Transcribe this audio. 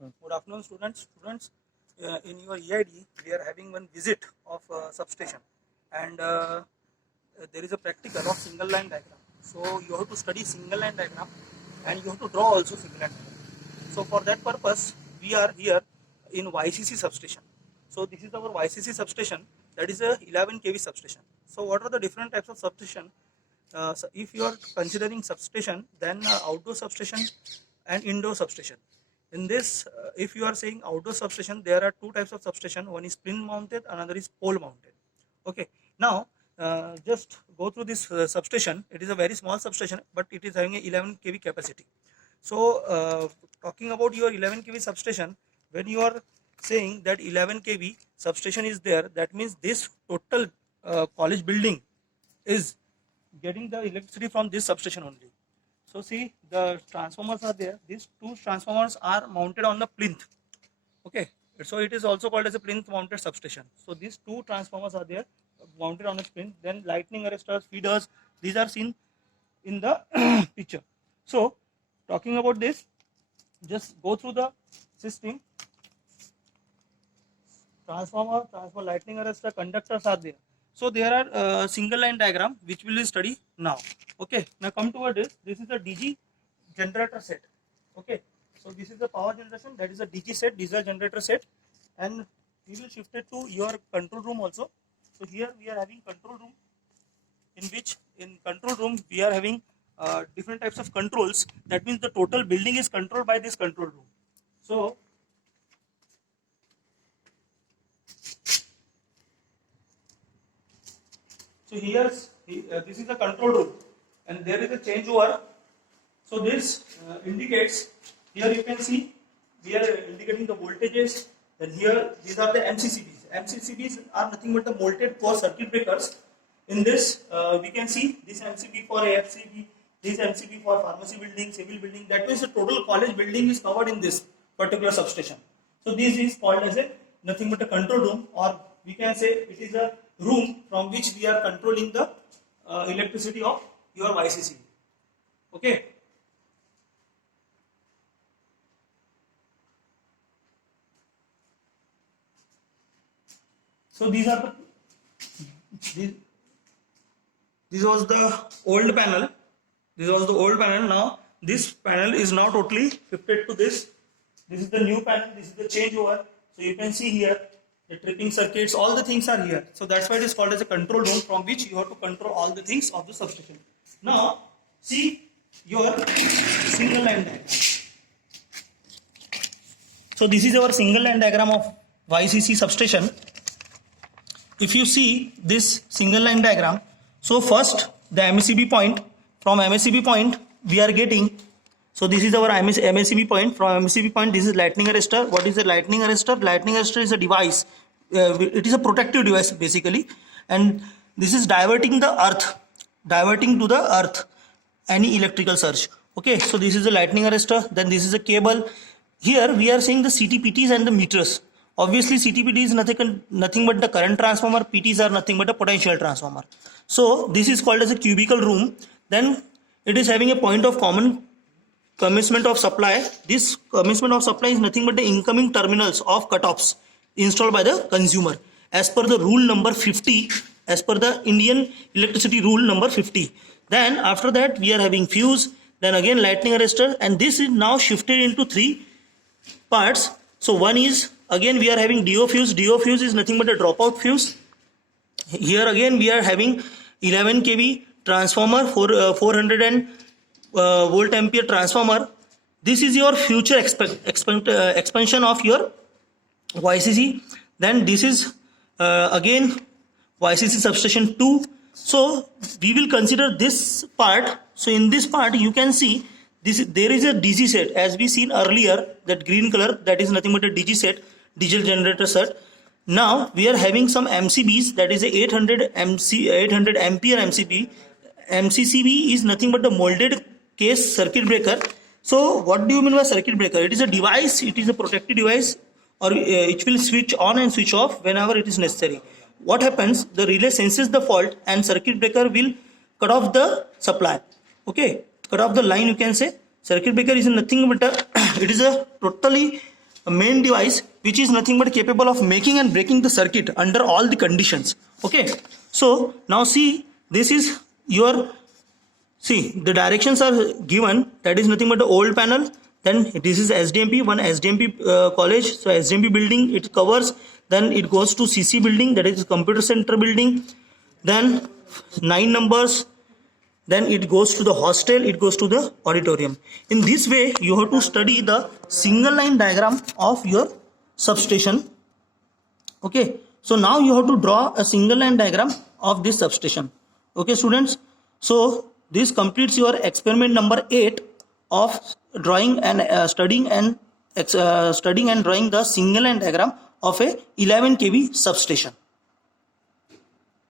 Good afternoon, students. In your EID, we are having one visit of substation, and there is a practical of single line diagram. So you have to study single line diagram, and you have to draw also single line diagram. So for that purpose, we are here in YCC substation. So this is our YCC substation. That is a 11 kV substation. So what are the different types of substation? So if you are considering substation, then outdoor substation and indoor substation. In this, if you are saying outdoor substation, there are two types of substation. One is pin mounted, another is pole mounted. Okay. Now, just go through this substation. It is a very small substation, but it is having a 11 kV capacity. So, talking about your 11 kV substation, when you are saying that 11 kV substation is there, that means this total college building is getting the electricity from this substation only. So see, the transformers are there. These two transformers are mounted on the plinth. Okay, so it is also called as a plinth mounted substation. So these two transformers are there mounted on a plinth. Then lightning arresters, feeders, these are seen in the picture. So talking about this, just go through the system. Transformer, lightning arrestor, conductors are there. So there are single line diagram which we will study now. Okay, now come toward this. This is a DG generator set. Okay, so this is the power generation, that is a DG set, diesel generator set, and we will shift it to your control room also. So here we are having control room, in which in control room we are having different types of controls. That means the total building is controlled by this control room. So here this is the control room, and there is a changeover. So this indicates, here you can see we are indicating the voltages. Then here these are the MCCBs. MCCBs are nothing but the molted core circuit breakers. In this we can see this MCB for AFCB, this MCB for pharmacy building, civil building. That means the total college building is covered in this particular substation. So this is called as a nothing but a control room, or we can say it is a room from which we are controlling the electricity of your YCC. Okay. So these are this was the old panel. This was the old panel. Now this panel is now totally shifted to this. This is the new panel. This is the changeover. So you can see here the tripping circuits, all the things are here. So that's why it is called as a control room, from which you have to control all the things of the substation. Now see your single line diagram. So this is our single line diagram of YCC substation. If you see this single line diagram, so first the MACB point, from MACB point we are getting, so this is our MACB point. From MACB point, this is lightning arrestor. What is a lightning arrestor? Lightning arrestor is a device. It is a protective device basically, and this is diverting to the earth any electrical surge. Okay, so this is a lightning arrestor. Then this is a cable. Here we are seeing the CTPTs and the meters. Obviously CTPT is nothing but the current transformer. PTs are nothing but a potential transformer. So this is called as a cubicle room. Then it is having a point of common commencement of supply. This commencement of supply is nothing but the incoming terminals of cutoffs installed by the consumer as per the rule number 50, as per the Indian electricity rule number 50. Then after that we are having fuse, then again lightning arrestor, and this is now shifted into three parts. So one is, again we are having DO fuse. DO fuse is nothing but a dropout fuse. Here again we are having 11 kV transformer for 400 volt ampere transformer. This is your future expansion of your YCC. Then this is again YCC substation 2. So we will consider this part. So in this part you can see this, there is a DG set, as we seen earlier, that green color, that is nothing but a DG set, diesel generator set. Now we are having some MCBs, that is a 800 ampere MCB. MCCB is nothing but the molded case circuit breaker. So what do you mean by circuit breaker? It is a device, it is a protective device, or it will switch on and switch off whenever it is necessary. What happens? The relay senses the fault and circuit breaker will cut off the supply. Okay, cut off the line, you can say. Circuit breaker is nothing but it is a totally a main device which is nothing but capable of making and breaking the circuit under all the conditions. Okay, so now see, this is your, see the directions are given, that is nothing but the old panel. Then this is SDMP, one SDMP college, so SDMP building it covers. Then it goes to CC building, that is computer center building. Then 9 numbers. Then it goes to the hostel, it goes to the auditorium. In this way, you have to study the single line diagram of your substation. Okay, so now you have to draw a single line diagram of this substation. Okay, students, so this completes your experiment number 8 of drawing and studying and drawing the single line diagram of a 11 kV substation.